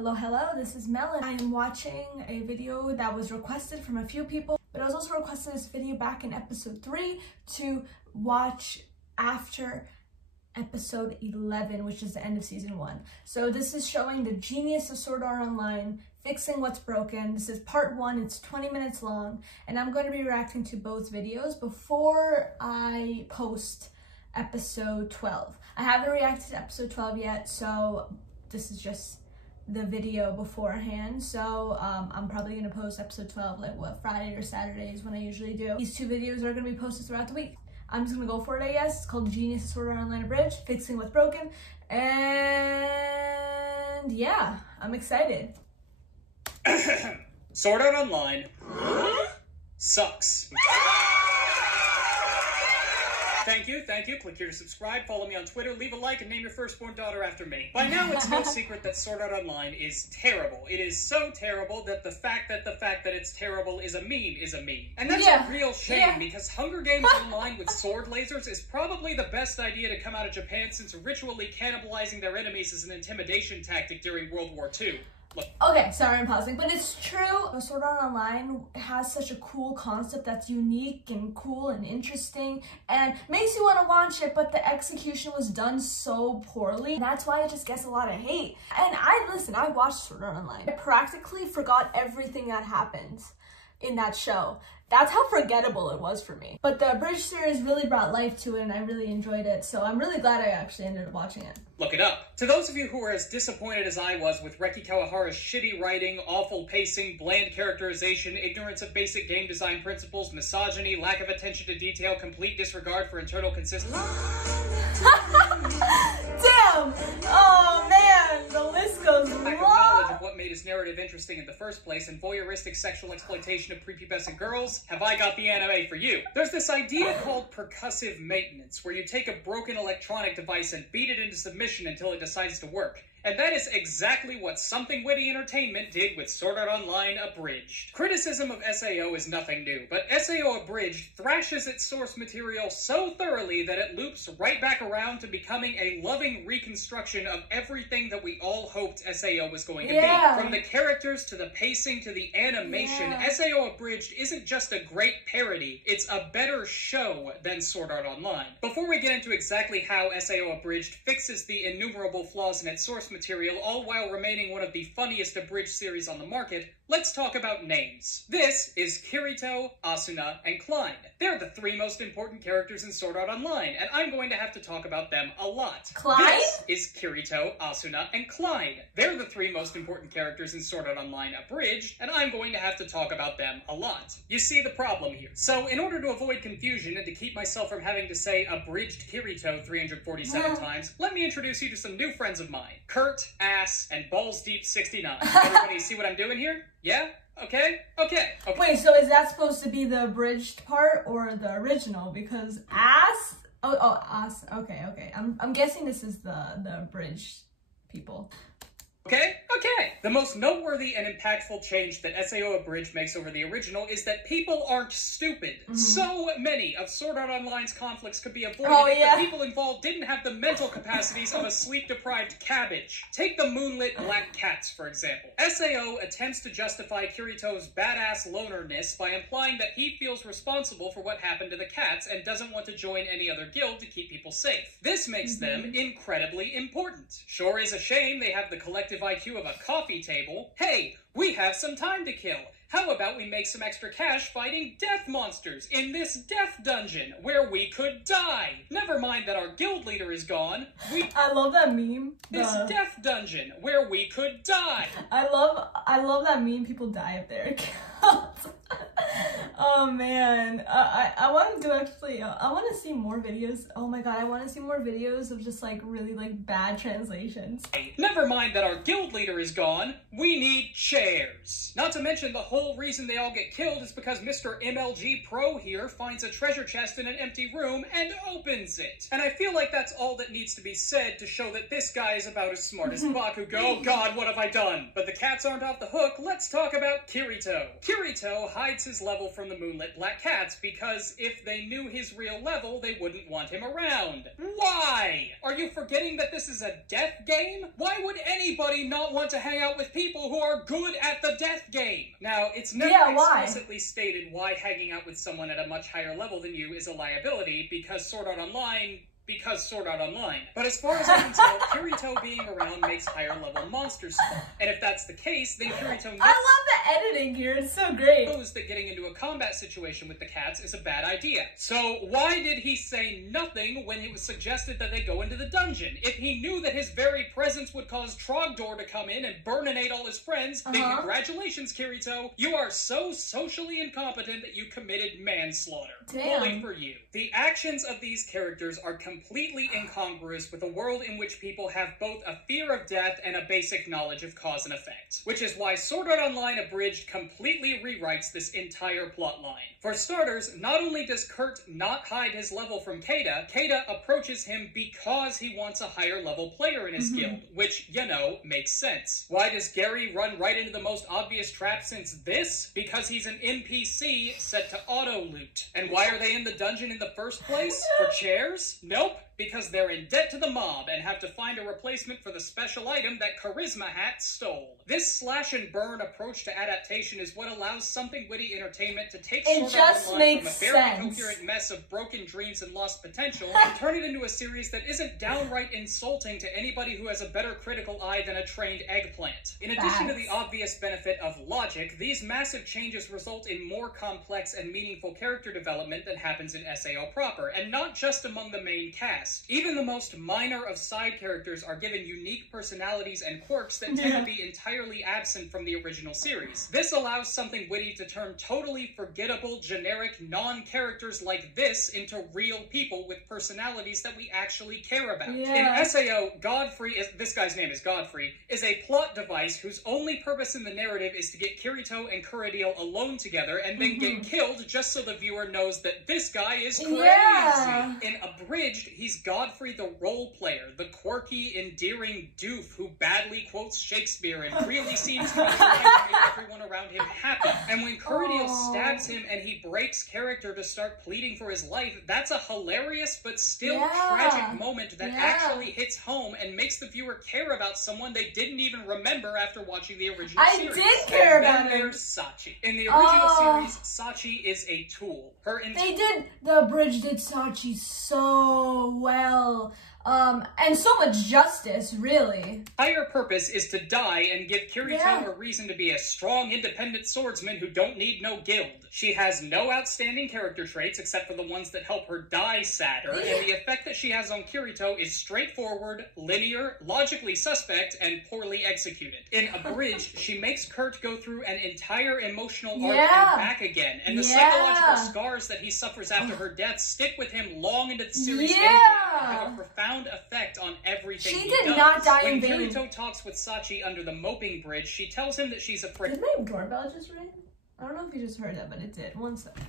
Hello, this is Melon. I am watching a video that was requested from a few people, but I was also requested this video back in episode 3 to watch after episode 11, which is the end of season 1. So this is showing the genius of Sword Art Online, fixing what's broken. This is part 1, it's 20 minutes long, and I'm going to be reacting to both videos before I post episode 12. I haven't reacted to episode 12 yet, so this is just the video beforehand. So I'm probably gonna post episode 12 like Friday or Saturdays when I usually do. These two videos are gonna be posted throughout the week. I'm just gonna go for it, I guess. It's called The Genius of Sword Art Online Abridged, fixing what's broken, and yeah, I'm excited. Sword Art Online sucks. Thank you. Click here to subscribe, follow me on Twitter, leave a like, and name your firstborn daughter after me. By now, it's no secret that Sword Art Online is terrible. It is so terrible that the fact that it's terrible is a meme. And that's a real shame, because Hunger Games Online with sword lasers is probably the best idea to come out of Japan, since ritually cannibalizing their enemies is an intimidation tactic during World War II. Look. Okay, sorry I'm pausing, but it's true. Sword Art Online has such a cool concept that's unique and cool and interesting and makes you want to watch it, but the execution was done so poorly. That's why it just gets a lot of hate. And I watched Sword Art Online. I practically forgot everything that happens in that show. That's how forgettable it was for me. But the Abridged series really brought life to it, and I really enjoyed it, so I'm really glad I actually ended up watching it. Look it up. To those of you who are as disappointed as I was with Reki Kawahara's shitty writing, awful pacing, bland characterization, ignorance of basic game design principles, misogyny, lack of attention to detail, complete disregard for internal consistency. Damn! Oh man, the list goes long. Lack of knowledge of what made his narrative interesting in the first place, and voyeuristic sexual exploitation of prepubescent girls, have I got the anime for you. There's this idea called percussive maintenance, where you take a broken electronic device and beat it into submission until it decides to work. And that is exactly what Something Witty Entertainment did with Sword Art Online Abridged. Criticism of SAO is nothing new, but SAO Abridged thrashes its source material so thoroughly that it loops right back around to becoming a loving reconstruction of everything that we all hoped SAO was going to be. From the characters to the pacing to the animation, SAO Abridged isn't just a great parody, it's a better show than Sword Art Online. Before we get into exactly how SAO Abridged fixes the innumerable flaws in its source material, all while remaining one of the funniest abridged series on the market, let's talk about names. This is Kirito, Asuna, and Klein. They're the 3 most important characters in Sword Art Online, and I'm going to have to talk about them a lot. Klein? This is Kirito, Asuna, and Klein. They're the 3 most important characters in Sword Art Online Abridged, and I'm going to have to talk about them a lot. You see the problem here. So, in order to avoid confusion and to keep myself from having to say Abridged Kirito 347 times, let me introduce you to some new friends of mine. Kurt, Ass, and Balls Deep 69. Everybody see what I'm doing here? Yeah? Okay. Wait, so is that supposed to be the abridged part or the original? Because ass? Oh, ass. Okay. I'm guessing this is the abridged people. Okay. The most noteworthy and impactful change that SAO Abridged makes over the original is that people aren't stupid. So many of Sword Art Online's conflicts could be avoided if the people involved didn't have the mental capacities of a sleep-deprived cabbage. Take the moonlit black cats, for example. SAO attempts to justify Kirito's badass lonerness by implying that he feels responsible for what happened to the cats and doesn't want to join any other guild to keep people safe. This makes them incredibly important. Sure is a shame they have the collective IQ of a coffee table. Hey, we have some time to kill. How about we make some extra cash fighting death monsters in this death dungeon where we could die? Never mind that our guild leader is gone. I love that meme. This death dungeon where we could die. I love that meme. People die up there. Oh man, I want to I want to see more videos. Oh my god, I want to see more videos of just like really like bad translations. Never mind that our guild leader is gone, we need chairs. Not to mention the whole reason they all get killed is because Mr. MLG Pro here finds a treasure chest in an empty room and opens it. And I feel like that's all that needs to be said to show that this guy is about as smart as Bakugo. Oh god, what have I done? But the cats aren't off the hook, let's talk about Kirito. Kirito hides his level from from the moonlit black cats because if they knew his real level, they wouldn't want him around. Why? Are you forgetting that this is a death game? Why would anybody not want to hang out with people who are good at the death game? Now, it's never explicitly stated why hanging out with someone at a much higher level than you is a liability because Sword Art Online. But as far as I can tell, Kirito being around makes higher level monsters spawn. And if that's the case, then Kirito knows— I love the editing here, it's so great. —knows that getting into a combat situation with the cats is a bad idea. So why did he say nothing when it was suggested that they go into the dungeon? If he knew that his very presence would cause Trogdor to come in and burninate all his friends, then congratulations, Kirito. You are so socially incompetent that you committed manslaughter. Damn. Bully for you. The actions of these characters are completely incongruous with a world in which people have both a fear of death and a basic knowledge of cause and effect. Which is why Sword Art Online Abridged completely rewrites this entire plotline. For starters, not only does Kurt not hide his level from Keita, Keita approaches him because he wants a higher level player in his guild, which, you know, makes sense. Why does Gary run right into the most obvious trap since this? Because he's an NPC set to auto-loot. And why are they in the dungeon in the first place? For chairs? Nope. Because they're in debt to the mob and have to find a replacement for the special item that Charisma Hat stole. This slash-and-burn approach to adaptation is what allows Something Witty Entertainment to take Sword Art Online from a very coherent mess of broken dreams and lost potential and turn it into a series that isn't downright insulting to anybody who has a better critical eye than a trained eggplant. In addition to the obvious benefit of logic, these massive changes result in more complex and meaningful character development than happens in SAO proper, and not just among the main cast. Even the most minor of side characters are given unique personalities and quirks that tend to be entirely absent from the original series. This allows Something Witty to turn totally forgettable, generic, non-characters like this into real people with personalities that we actually care about. In SAO, Godfrey, this guy's name is Godfrey, is a plot device whose only purpose in the narrative is to get Kirito and Kuradiel alone together and then get killed just so the viewer knows that this guy is crazy. In Abridged, he's Godfrey the role player, the quirky, endearing doof who badly quotes Shakespeare and really seems to be trying to make everyone around him happy. And when Kuradiel stabs him and he breaks character to start pleading for his life, that's a hilarious but still tragic moment that actually hits home and makes the viewer care about someone they didn't even remember after watching the original series. I did care about him. And then there's Sachi. In the original series, Sachi is a tool. The Abridged did Sachi so well. And so much justice, really. Higher purpose is to die and give Kirito a reason to be a strong, independent swordsman who don't need no guild. She has no outstanding character traits except for the ones that help her die sadder, and the effect that she has on Kirito is straightforward, linear, logically suspect, and poorly executed. In Abridged, she makes Kurt go through an entire emotional arc and back again, and the psychological scars that he suffers after her death stick with him long into the series and have a profound effect on everything he does. She did not die in vain. When Kirito talks with Sachi under the moping bridge, she tells him that she's afraid— Did my doorbell just ring? I don't know if you just heard that, but it did. One second.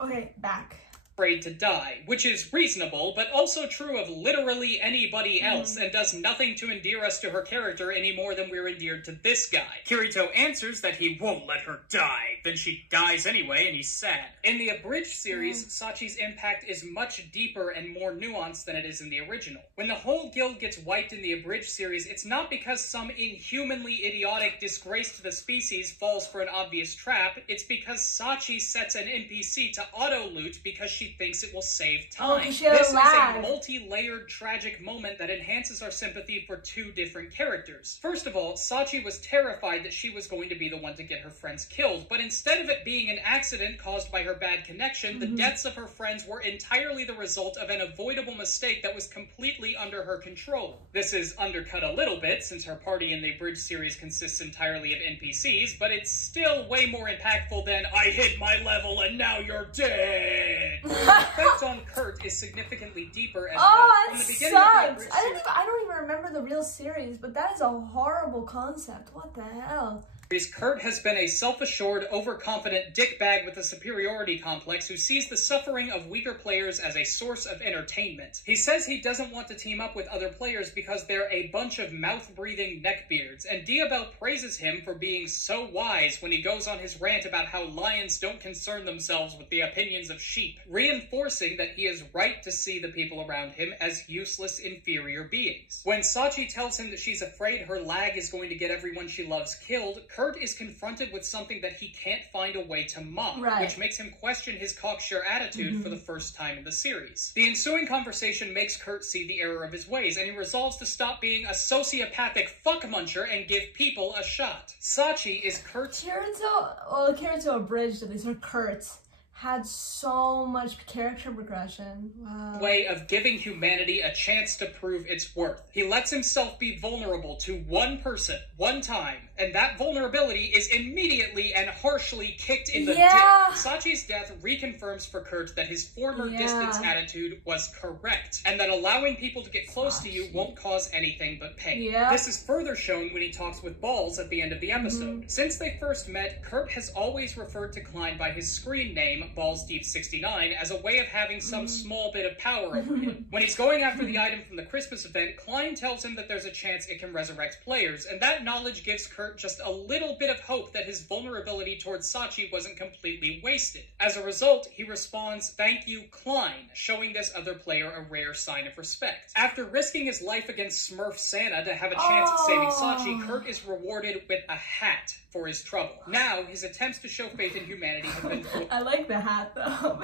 Okay, back. Afraid to die, which is reasonable, but also true of literally anybody else, and does nothing to endear us to her character any more than we're endeared to this guy. Kirito answers that he won't let her die. Then she dies anyway, and he's sad. In the Abridged series, Sachi's impact is much deeper and more nuanced than it is in the original. When the whole guild gets wiped in the Abridged series, it's not because some inhumanly idiotic disgrace to the species falls for an obvious trap, it's because Sachi sets an NPC to auto-loot because she thinks it will save time. This is a multi-layered tragic moment that enhances our sympathy for two different characters. First of all, Sachi was terrified that she was going to be the one to get her friends killed, but instead of it being an accident caused by her bad connection, the deaths of her friends were entirely the result of an avoidable mistake that was completely under her control. This is undercut a little bit, since her party in the Abridged series consists entirely of NPCs, but it's still way more impactful than, I hit my level and now you're dead! The effect on Kurt is significantly deeper as well. From the beginning of the Abridged I don't even remember the real series, but that is a horrible concept. What the hell? Kurt has been a self-assured, overconfident dickbag with a superiority complex who sees the suffering of weaker players as a source of entertainment. He says he doesn't want to team up with other players because they're a bunch of mouth-breathing neckbeards, and Diabel praises him for being so wise when he goes on his rant about how lions don't concern themselves with the opinions of sheep, reinforcing that he is right to see the people around him as useless, inferior beings. When Sachi tells him that she's afraid her lag is going to get everyone she loves killed, Kurt is confronted with something that he can't find a way to mock, which makes him question his cocksure attitude for the first time in the series. The ensuing conversation makes Kurt see the error of his ways, and he resolves to stop being a sociopathic fuckmuncher and give people a shot. Sachi is Kurt's... Kirito Abridged, at least, or Kurt's, had so much character progression. Wow. Way of giving humanity a chance to prove its worth. He lets himself be vulnerable to one person, one time, and that vulnerability is immediately and harshly kicked in the dick. Sachi's death reconfirms for Kurt that his former distance attitude was correct, and that allowing people to get close to you won't cause anything but pain. This is further shown when he talks with Balls at the end of the episode. Since they first met, Kurt has always referred to Klein by his screen name, Balls Deep 69, as a way of having some small bit of power over him. When he's going after the item from the Christmas event, Klein tells him that there's a chance it can resurrect players, and that knowledge gives Kurt just a little bit of hope that his vulnerability towards Sachi wasn't completely wasted. As a result, he responds, "Thank you, Klein," showing this other player a rare sign of respect. After risking his life against Smurf Santa to have a chance at saving Sachi, Kurt is rewarded with a hat for his trouble. Now, his attempts to show faith in humanity have been... I like the hat, though.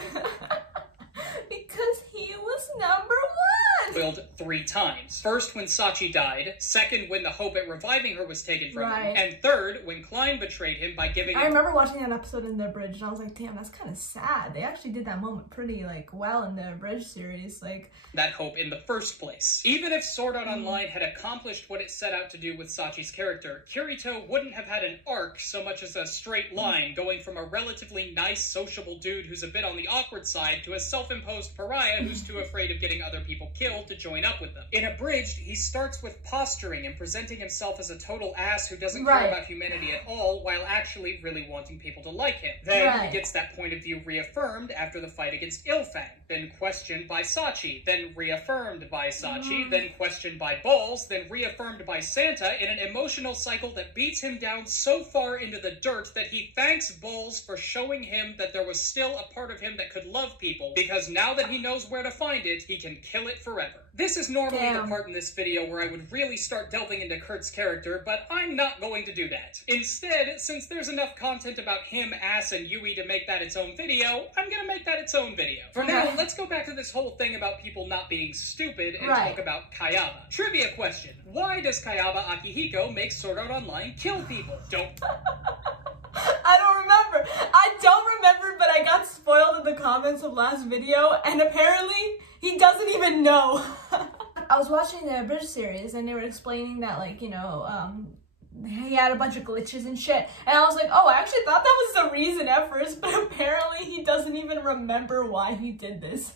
Because he was number one! Foiled 3 times. First, when Sachi died. Second, when the hope at reviving her was taken from him. And third, when Klein betrayed him by giving... I remember watching that episode in the Abridged, and I was like, damn, that's kind of sad. They actually did that moment pretty, well in the Abridged series, that hope in the first place. Even if Sword Art Online had accomplished what it set out to do with Sachi's character, Kirito wouldn't have had an arc so much as a straight line going from a relatively nice, sociable dude who's a bit on the awkward side to a self-imposed pariah who's too afraid of getting other people killed to join up with them. In Abridged, he starts with posturing and presenting himself as a total ass who doesn't care about humanity at all, while actually really wanting people to like him. Then he gets that point of view reaffirmed after the fight against Ilfang, then questioned by Sachi, then reaffirmed by Sachi, then questioned by Balls, then reaffirmed by Santa in an emotional cycle that beats him down so far into the dirt that he thanks Balls for showing him that there was still a part of him that could love people, because now that he knows where to find it, he can kill it forever. This is normally the part in this video where I would really start delving into Kurt's character, but I'm not going to do that. Instead, since there's enough content about him, Ass, and Yui to make that its own video, I'm gonna make that its own video. For now, let's go back to this whole thing about people not being stupid and talk about Kayaba. Trivia question. Why does Kayaba Akihiko make Sword Art Online kill people? I don't remember. I don't remember, but I got spoiled in the comments of last video, and apparently he doesn't even know. I was watching the Abridged series, and they were explaining that, he had a bunch of glitches and shit, and I was like, oh, I actually thought that was the reason at first, but apparently he doesn't even remember why he did this.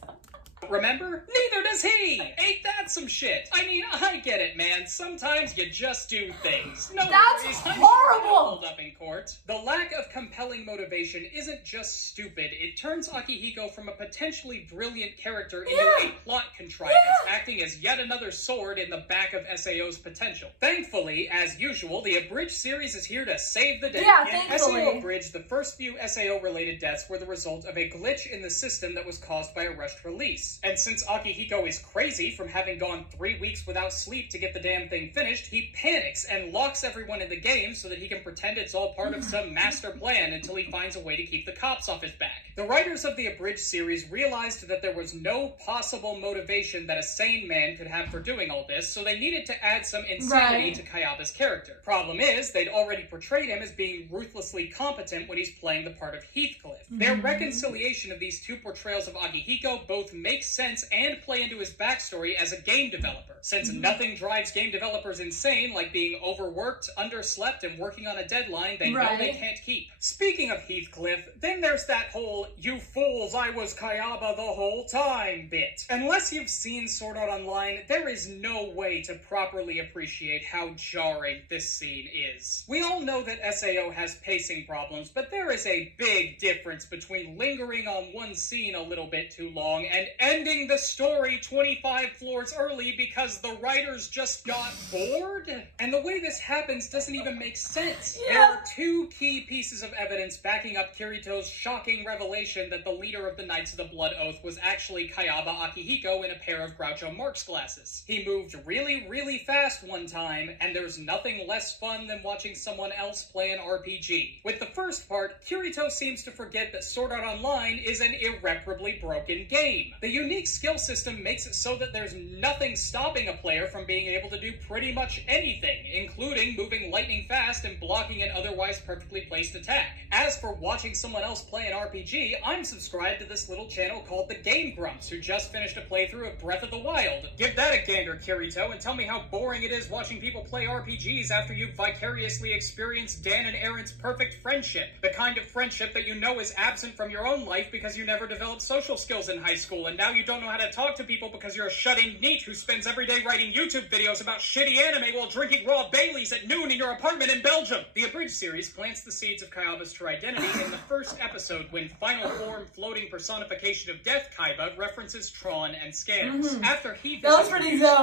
Remember? Neither does he! Ain't that some shit? I mean, I get it, man. Sometimes you just do things. No worries, I'm horrible! Sure hold up in court. The lack of compelling motivation isn't just stupid. It turns Akihiko from a potentially brilliant character into a plot contrivance, acting as yet another sword in the back of SAO's potential. Thankfully, as usual, the Abridged series is here to save the day. In SAO Abridged, the first few SAO-related deaths were the result of a glitch in the system that was caused by a rushed release. And since Akihiko is crazy from having gone 3 weeks without sleep to get the damn thing finished, he panics and locks everyone in the game so that he can pretend it's all part of some master plan until he finds a way to keep the cops off his back. The writers of the Abridged series realized that there was no possible motivation that a sane man could have for doing all this, so they needed to add some insanity to Kayaba's character. Problem is, they'd already portrayed him as being ruthlessly competent when he's playing the part of Heathcliff. Their reconciliation of these two portrayals of Akihiko both makes sense and play into his backstory as a game developer. Since nothing drives game developers insane like being overworked, underslept, and working on a deadline they know they can't keep keep. Speaking of Heathcliff, then there's that whole "you fools, I was Kayaba the whole time" bit. Unless you've seen Sword Art Online, there is no way to properly appreciate how jarring this scene is. We all know that SAO has pacing problems, but there is a big difference between lingering on one scene a little bit too long and ending the story 25 floors early because the writers just got bored. And the way this happens doesn't even make sense. Yeah. There are two key pieces of evidence backing up Kirito's shocking revelation that the leader of the Knights of the Blood Oath was actually Kayaba Akihiko in a pair of Groucho Marx glasses. He moved really, really fast one time, and there's nothing less fun than watching someone else play an RPG. With the first part, Kirito seems to forget that Sword Art Online is an irreparably broken game. The unique skill system makes it so that there's nothing stopping a player from being able to do pretty much anything, including moving lightning fast and blocking an otherwise perfectly placed attack. As for watching someone else play an RPG, I'm subscribed to this little channel called The Game Grumps, who just finished a playthrough of Breath of the Wild. Give that a gander, Kirito, and tell me how boring it is watching people play RPGs after you've vicariously experienced Dan and Aaron's perfect friendship. The kind of friendship that you know is absent from your own life because you never developed social skills in high school, and now you don't know how to talk to people because you're a shut-in NEET who spends every day writing YouTube videos about shitty anime while drinking raw Baileys at noon in your apartment in Belgium. The Abridged series plants the seeds of Kaiba's true identity in the first episode when final form floating personification of death Kaiba references Tron and Scanners. After he visits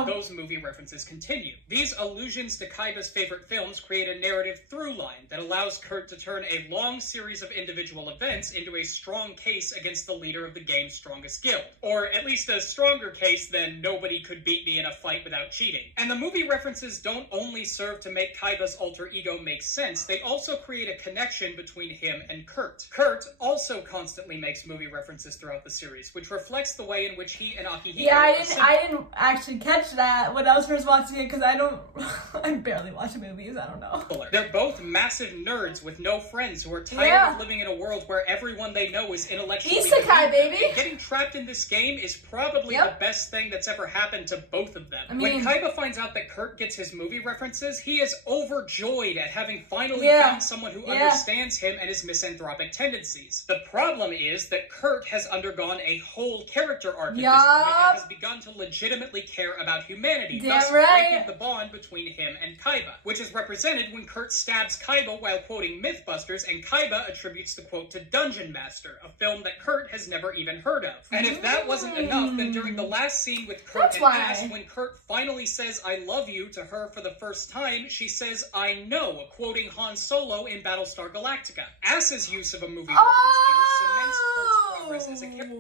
those movie references continue. These allusions to Kaiba's favorite films create a narrative through line that allows Kurt to turn a long series of individual events into a strong case against the leader of the game's strongest guild. Or at least a stronger case than nobody could beat me in a fight without cheating. And the movie references don't only serve to make Kaiba's alter ego make sense, they also create a connection between him and Kurt. Kurt also constantly makes movie references throughout the series, which reflects the way in which he and Akihiko I didn't actually catch that when I was first watching it, because I barely watch movies, I don't know. They're both massive nerds with no friends who are tired of living in a world where everyone they know is intellectually Isekai, baby! Getting trapped in this game is probably the best thing that's ever happened to both of them. When Kaiba finds out that Kurt gets his movie references, he is overjoyed at having finally found someone who understands him and his misanthropic tendencies. The problem is that Kurt has undergone a whole character arc at this point and has begun to legitimately care about humanity, thus breaking the bond between him and Kaiba, which is represented when Kurt stabs Kaiba while quoting Mythbusters, and Kaiba attributes the quote to Dungeon Master, a film that Kurt has never even heard of. And if that wasn't enough, then during the last scene with Kurt and Ass, when Kurt finally says "I love you" to her for the first time, she says "I know," quoting Han Solo in Battlestar Galactica. Ass's use of a movie reference here cements Kurt's progress as a character.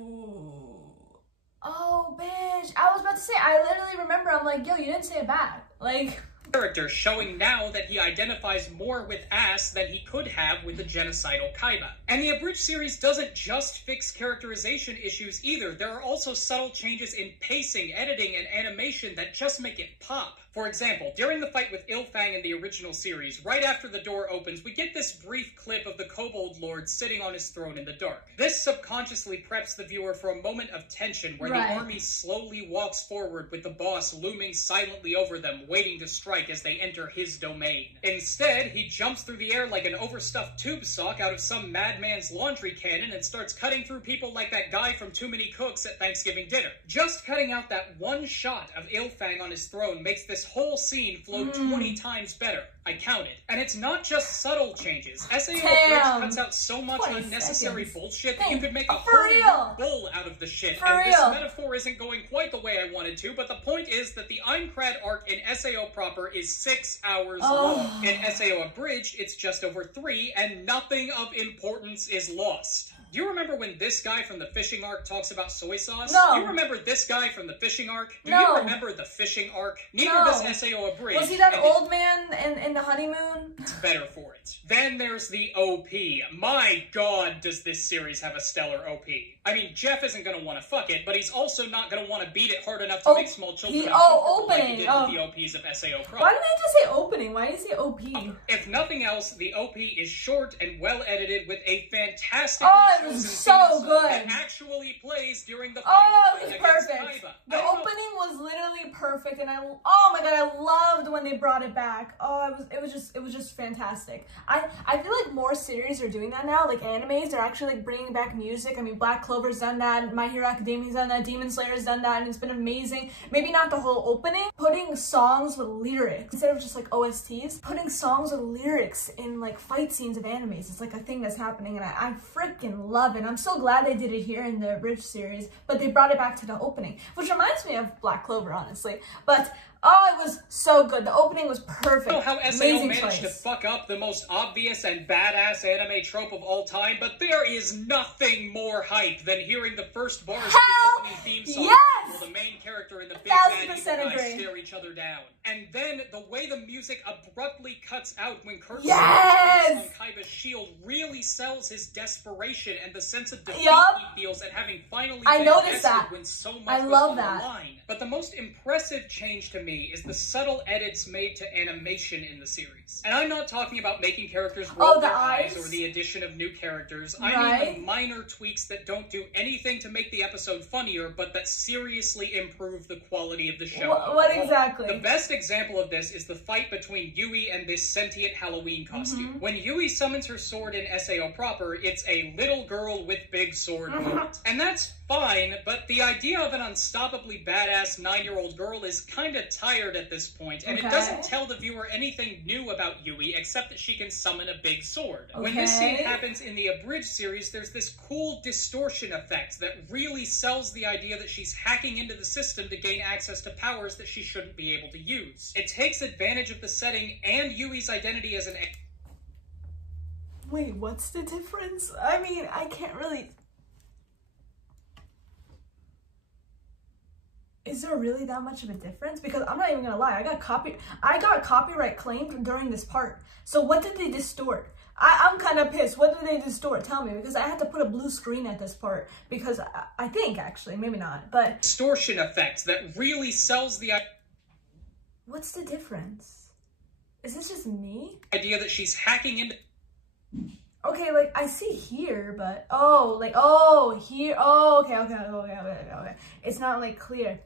Oh, bitch. I was about to say, I literally remember, I'm like, yo, you didn't say it back. Like... Character showing now that he identifies more with Ass than he could have with the genocidal Kaiba. And the Abridged series doesn't just fix characterization issues either. There are also subtle changes in pacing, editing, and animation that just make it pop. For example, during the fight with Ilfang in the original series, right after the door opens, we get this brief clip of the Kobold Lord sitting on his throne in the dark. This subconsciously preps the viewer for a moment of tension where the army slowly walks forward with the boss looming silently over them, waiting to strike as they enter his domain. Instead, he jumps through the air like an overstuffed tube sock out of some madman's laundry cannon and starts cutting through people like that guy from Too Many Cooks at Thanksgiving dinner. Just cutting out that one shot of Ilfang on his throne makes this whole scene flow 20 times better. I counted. And it's not just subtle changes. SAO Abridged cuts out so much unnecessary bullshit that you could make a whole bull out of the shit. This metaphor isn't going quite the way I wanted to, but the point is that the Aincrad arc in SAO proper is 6 hours long. In SAO Abridged, it's just over 3, and nothing of importance is lost. Do you remember when this guy from the fishing arc talks about soy sauce? No. Do you remember this guy from the fishing arc? Do you remember the fishing arc? Neither does SAO Abridged. Was he that old man in the honeymoon? It's better for it. Then there's the OP. My god, does this series have a stellar OP. I mean, Jeff isn't going to want to fuck it, but he's also not going to want to beat it hard enough to make small children uncomfortable like he did with the OPs of SAO Pro. Why didn't I just say opening? Why did you say OP? If nothing else, the OP is short and well edited with a fantastically it was so good. That actually plays during the oh, it was perfect. The opening was literally perfect, and oh my god, I loved when they brought it back. Oh, it was just fantastic. I feel like more series are doing that now, like animes. They're actually like bringing back music. I mean, Black Clover's done that, My Hero Academia's done that, Demon Slayer's done that, and it's been amazing. Maybe not the whole opening, putting songs with lyrics instead of just like OSTs. Putting songs with lyrics in like fight scenes of animes. It's like a thing that's happening, and I freaking love it. I'm so glad they did it here in the Abridged series, but they brought it back to the opening, which reminds me of Black Clover, honestly. But oh, it was so good. The opening was perfect. I don't know how SAO managed to fuck up the most obvious and badass anime trope of all time, but there is nothing more hype than hearing the first bars of the opening theme song while the main character and the big bad evil guy stare each other down. And then the way the music abruptly cuts out when Kurt's on Kaiba's shield really sells his desperation and the sense of defeat he feels at having finally been tested when so much was on the line. But the most impressive change to me is the subtle edits made to animation in the series. And I'm not talking about making characters roll their eyes or the addition of new characters. I mean the minor tweaks that don't do anything to make the episode funnier, but that seriously improve the quality of the show. What exactly? The best example of this is the fight between Yui and this sentient Halloween costume. When Yui summons her sword in SAO proper, it's a little girl with big sword moment. And that's fine, but the idea of an unstoppably badass 9-year-old girl is kind of tired at this point, and it doesn't tell the viewer anything new about Yui except that she can summon a big sword. When this scene happens in the Abridged series, there's this cool distortion effect that really sells the idea that she's hacking into the system to gain access to powers that she shouldn't be able to use. It takes advantage of the setting and Yui's identity as an... Wait, what's the difference? I mean, I can't really... Is there really that much of a difference? Because I'm not even gonna lie, I got copyright claimed during this part. So what did they distort? I'm kind of pissed. What did they distort? Tell me, because I had to put a blue screen at this part because I think actually, maybe not, but distortion effect that really sells the... What's the difference? Is this just me? Idea that she's hacking into... Okay, like, I see here, but, here, okay. It's not, like, clear.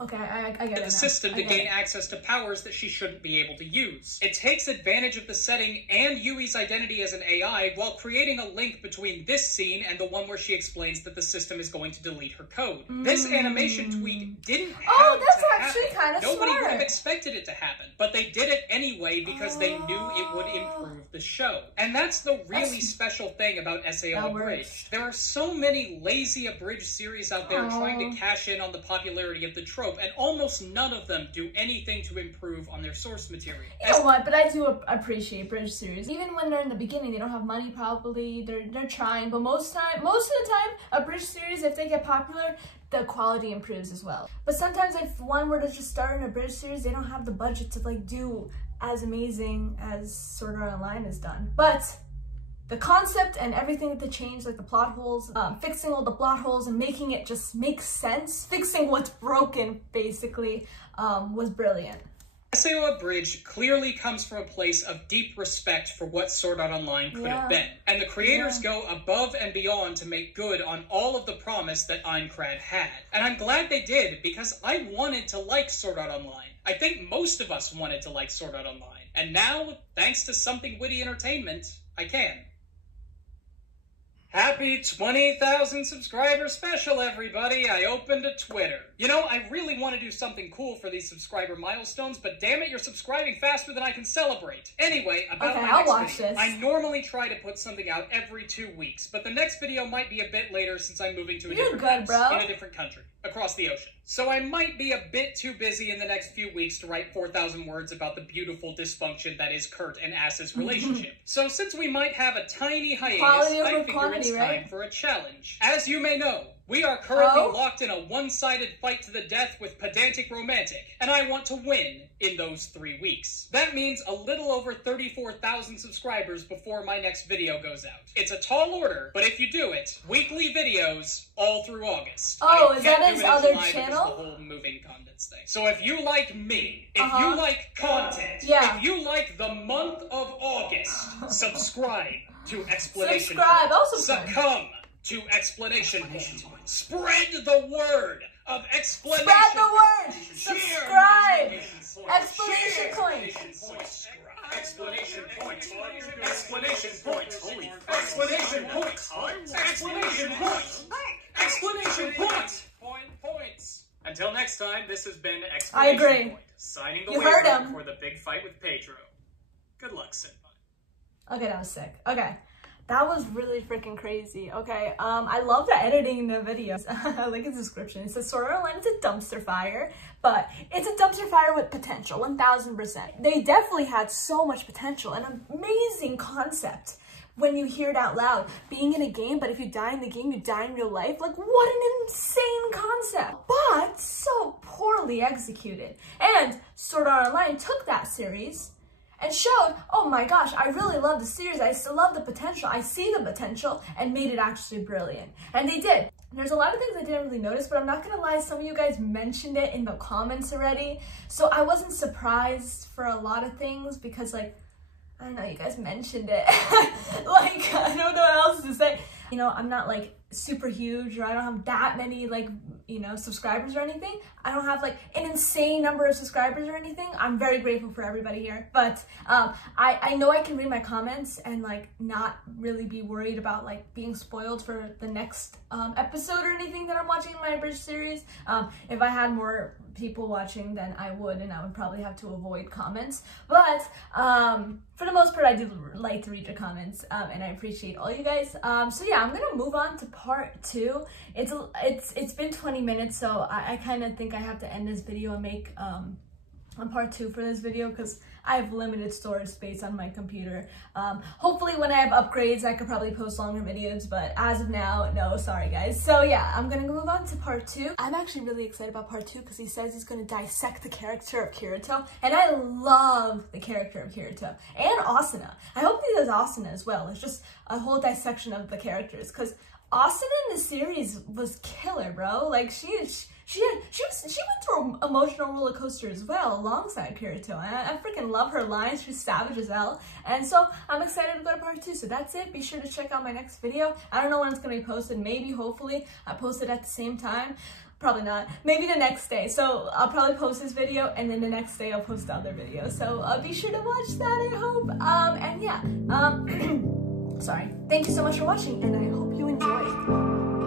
Okay, I get it now. The system to gain access to powers that she shouldn't be able to use. It takes advantage of the setting and Yui's identity as an AI while creating a link between this scene and the one where she explains that the system is going to delete her code. This animation tweak didn't have that's to actually kind of Nobody would have expected it to happen, but they did it anyway because they knew it would improve the show. And that's the really special thing about SAO Abridged. There are so many lazy Abridged series out there trying to cash in on the popularity of the trope, and almost none of them do anything to improve on their source material. You know what, but I do appreciate Abridged series. Even when they're in the beginning, they don't have money probably, they're trying, but most of the time, Abridged series, if they get popular, the quality improves as well. But sometimes if one were to just start an Abridged series, they don't have the budget to like do as amazing as Sword Art Online has done. But the concept and everything that they changed, like the plot holes, fixing all the plot holes and making it just make sense, fixing what's broken, basically, was brilliant. SAO Abridged clearly comes from a place of deep respect for what Sword Art Online could have been, and the creators go above and beyond to make good on all of the promise that Aincrad had. And I'm glad they did, because I wanted to like Sword Art Online. I think most of us wanted to like Sword Art Online, and now, thanks to SomethingWittyEntertainment, I can. Happy 20,000 subscriber special, everybody! I opened a Twitter. You know, I really want to do something cool for these subscriber milestones, but damn it, you're subscribing faster than I can celebrate. Anyway, about my next video. I normally try to put something out every 2 weeks, but the next video might be a bit later since I'm moving to a different house in a different country, across the ocean. So I might be a bit too busy in the next few weeks to write 4,000 words about the beautiful dysfunction that is Kurt and Ass's relationship. So since we might have a tiny hiatus, I figure it's time for a challenge. As you may know, we are currently locked in a one-sided fight to the death with Pedantic Romantic, and I want to win in those 3 weeks. That means a little over 34,000 subscribers before my next video goes out. It's a tall order, but if you do it, weekly videos all through August. Oh, is that his other channel? The whole moving contents thing. So if you like me, if you like content, if you like the month of August, subscribe to Explanation. Subscribe, also succumb to exclamation point. Spread the word of exclamation. Spread the word. Subscribe. Exclamation point. Exclamation point. Exclamation point. Exclamation point. Exclamation point. Exclamation point. Points. Until next time, this has been Exclamation I agree. Point. Signing the You way heard him. for the big fight with Pedro. Good luck, Senpai. Okay, that was sick. Okay. That was really freaking crazy. Okay, I love the editing in the videos. Look at the description. It says Sword Art Online is a dumpster fire, but it's a dumpster fire with potential, 1000%. They definitely had so much potential, an amazing concept when you hear it out loud. Being in a game, but if you die in the game, you die in real life. Like, what an insane concept, but so poorly executed. And Sword Art Online took that series and showed, oh my gosh, I really love the series, I still love the potential, I see the potential, and made it actually brilliant. And they did. There's a lot of things I didn't really notice, but I'm not gonna lie, some of you guys mentioned it in the comments already, so I wasn't surprised for a lot of things because, like, I don't know, you guys mentioned it. Like, I don't know what else to say. You know, I'm not like super huge, or I don't have that many, like, you know, subscribers or anything. I don't have like an insane number of subscribers or anything. I'm very grateful for everybody here, but I know I can read my comments and like not really be worried about like being spoiled for the next episode or anything that I'm watching in my Abridged series. If I had more people watching, then I would, and I would probably have to avoid comments, but for the most part, I do like to read your comments, and I appreciate all you guys. So yeah, I'm gonna move on to part 2. It's been 20 minutes, so I kind of think I have to end this video and make a part 2 for this video because I have limited storage space on my computer. Hopefully when I have upgrades, I could probably post longer videos, but as of now, no, sorry guys. So yeah, I'm gonna move on to part 2. I'm actually really excited about part 2 because he says he's gonna dissect the character of Kirito, and I love the character of Kirito and Asuna. I hope he does Asuna as well. It's just a whole dissection of the characters because Asuna in the series was killer, bro. Like she went through an emotional roller coaster as well alongside Kirito. I freaking love her lines. She's savage as hell. And so I'm excited to go to part 2. So that's it. Be sure to check out my next video. I don't know when it's going to be posted. Maybe, hopefully, I post it at the same time. Probably not. Maybe the next day. So I'll probably post this video and then the next day I'll post the other video. So be sure to watch that, I hope. And yeah. Sorry. Thank you so much for watching and I hope you enjoyed.